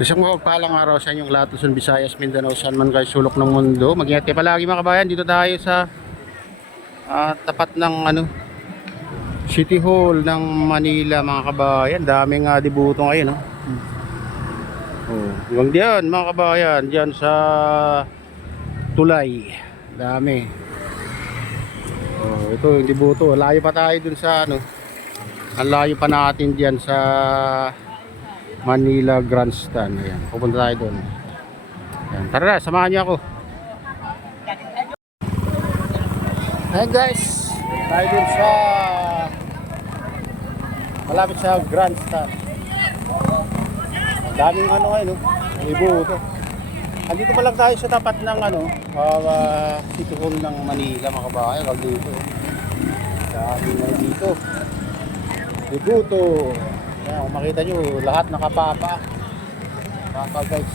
Isang mapagpalang araw sa inyong lahat, Luzon, Visayas, Mindanao, saan man kayo sulok ng mundo. Mag-ingat kayo palagi mga kabayan. Dito tayo sa tapat ng City Hall ng Manila mga kabayan. Daming debuto ngayon, no? Oh, hanggang diyan mga kabayan, diyan sa Tulay. Dami. Oh, ito yung debuto. Layo pa tayo dun sa ang layo pa natin diyan sa Manila Grandstand. Ayan, pupunta tayo doon. Ayan, tara na, samahan niyo ako. Ayan guys, tayo dun sa malapit sa Grandstand. Daming ngayon, no? Ibuto. Andito pa lang tayo sa tapat ng City Hall ng Manila mga kabayan. Wag dito. Daming na dito. Ibuto. Ayan, kung makita nyo, lahat nakapapa. Papa guys.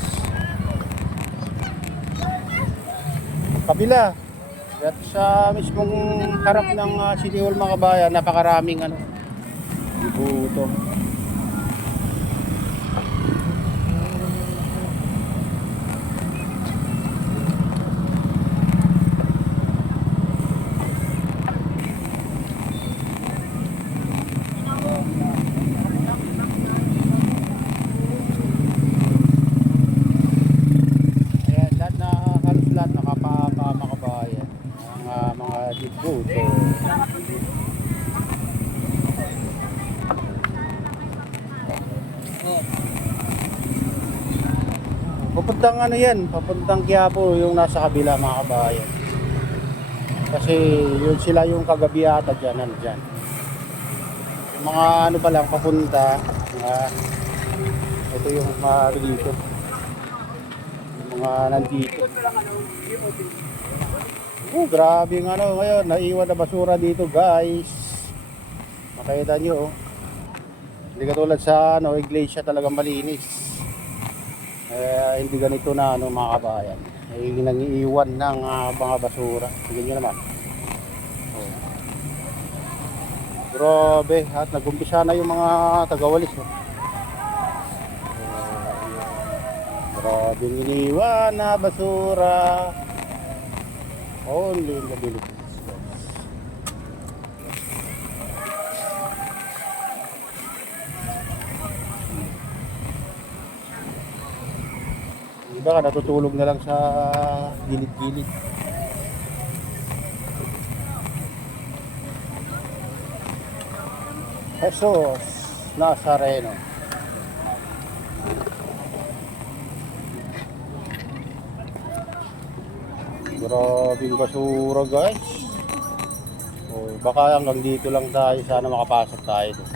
Kabila. At sa mismong harap ng City Hall mga kabayan, napakaraming ibuto. Dibuto. Papuntang yan, papuntang Quiapo yung nasa kabila mga kabayan. Kasi yun sila yung kagabi ata dyan, dyan. Yung mga pa lang papunta, ito yung dito. Yung mga nandito. Grabe ng ngayon, naiwan na basura dito guys. Makita nyo, hindi katulad sa iglesia talagang malinis. Hindi ganito na mga kabayan. Nangiiwan ng mga basura. Tingnan nyo naman. Grabe, at nag-umpisa na yung mga tagawalis. Grabe iniwan na basura. Only in the Philippines. Iba ka natutulog na lang sa gilid-gilid. Jesus Nazareno. Grabing basura guys. Baka hanggang dito lang tayo, sana makapasok tayo doon.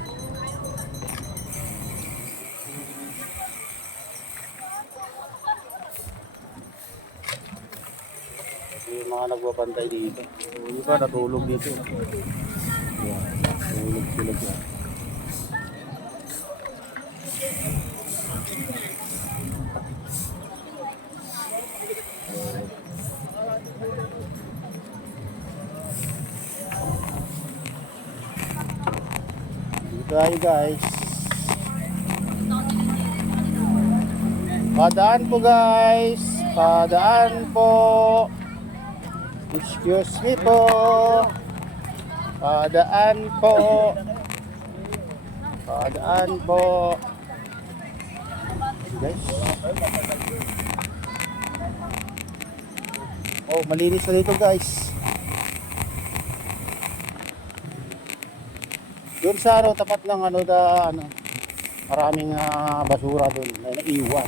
Yung mga nagbabantay dito, yung iba natulog dito. Yan, natulog sila dyan. Tayo guys, padaan po guys, padaan po, excuse me po, padaan po, padaan po guys. Oh, malinis na dito guys. Doon sa tapat ng maraming basura doon na naiwan.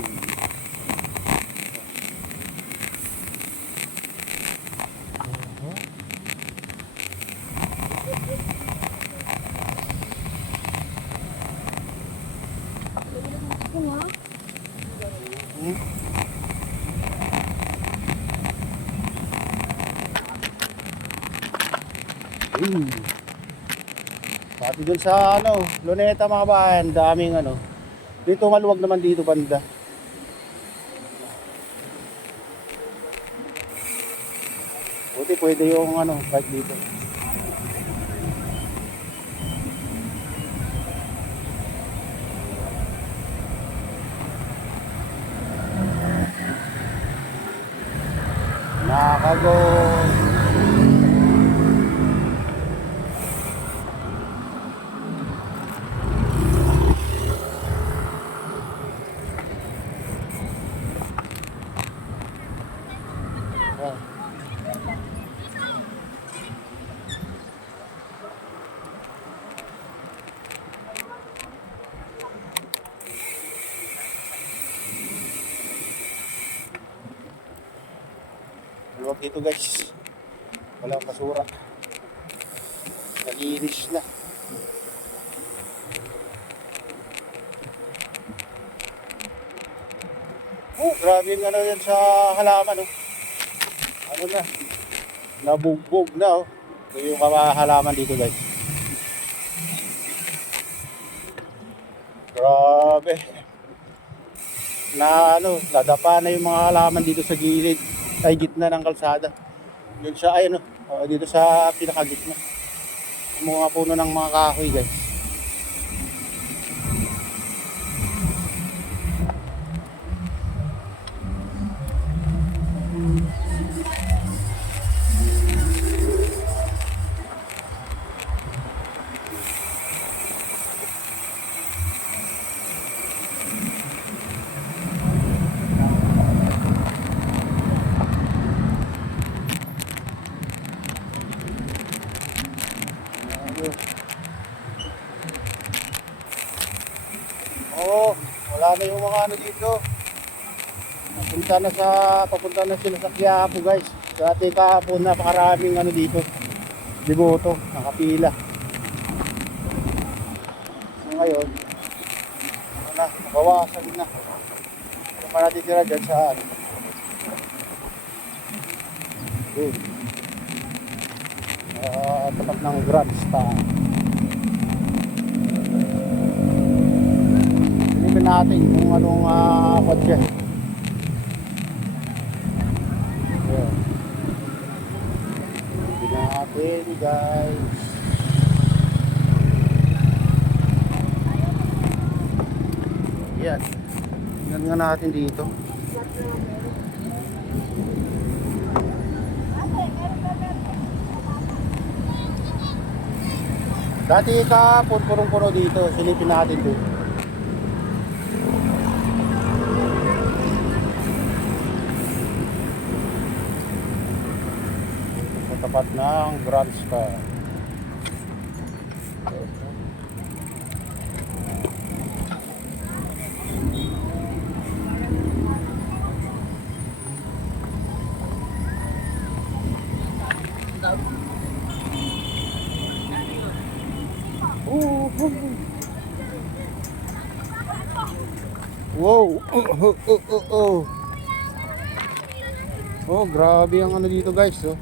Pati dun sa Luneta mga bayan, daming dito maluwag naman dito banda. Buti pwede yung bike dito. Nakakago. Luwag dito guys. Walang basura. Nalinis na. Oh, grabe yung ano yan sa halaman, oh. Ano na? Nabugbog na, oh. Ito yung halaman dito guys. Grabe. Na ano, nadapa na yung mga halaman dito sa gilid. Ay, gitna ng kalsada. Yun siya, ay ano, dito sa pinakagitna. Mga puno ng mga kahoy guys. Oo, wala na yung mga ano dito. Papunta na sila sa Quiapo guys. Dati kahapon napakaraming ano dito. Deboto, nakapila. So ngayon, ano na, nabawasan na. Kung pa natitira dyan sa ano. Yun. Tapat ng Grandstand. Silipin natin kung anong kotse. Ayan. Silipin natin guys. Yan. Tingnan nga natin dito. Dati kahapon punong-puno dito. Silipin natin dito. Sa tapat ng Grandstand. Wow! Oh, grabe ang ano dito guys, oh.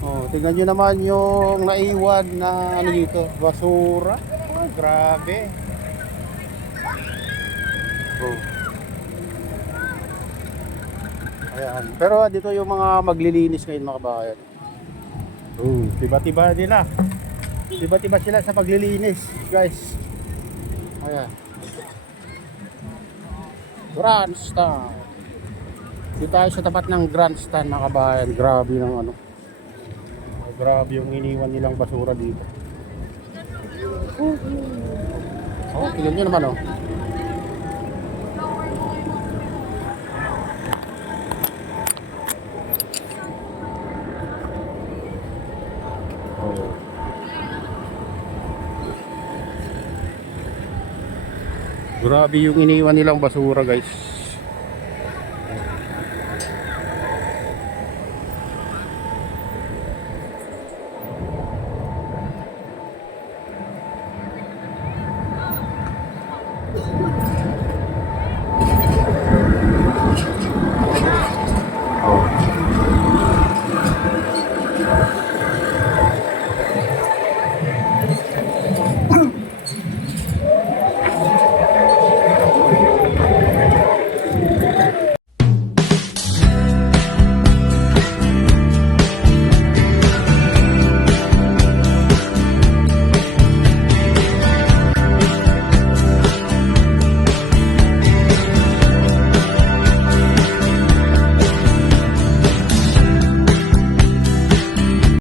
Oh, tingnan nyo naman yung naiwan na ano dito, basura. Oh, grabe. Oh. Ayan. Pero dito yung mga maglilinis ngayon mga kabayan. Oh, tiba-tiba nila. Tiba-tiba sila sa paglilinis, guys. Ayan. Grandstand. Dito tayo sa tapat ng Grandstand mga kabayan. Grabe ng ano. Grabe yung iniwan nilang basura dito. Oh, tingnan nyo naman, oh. Grabe yung iniwan nilang basura guys.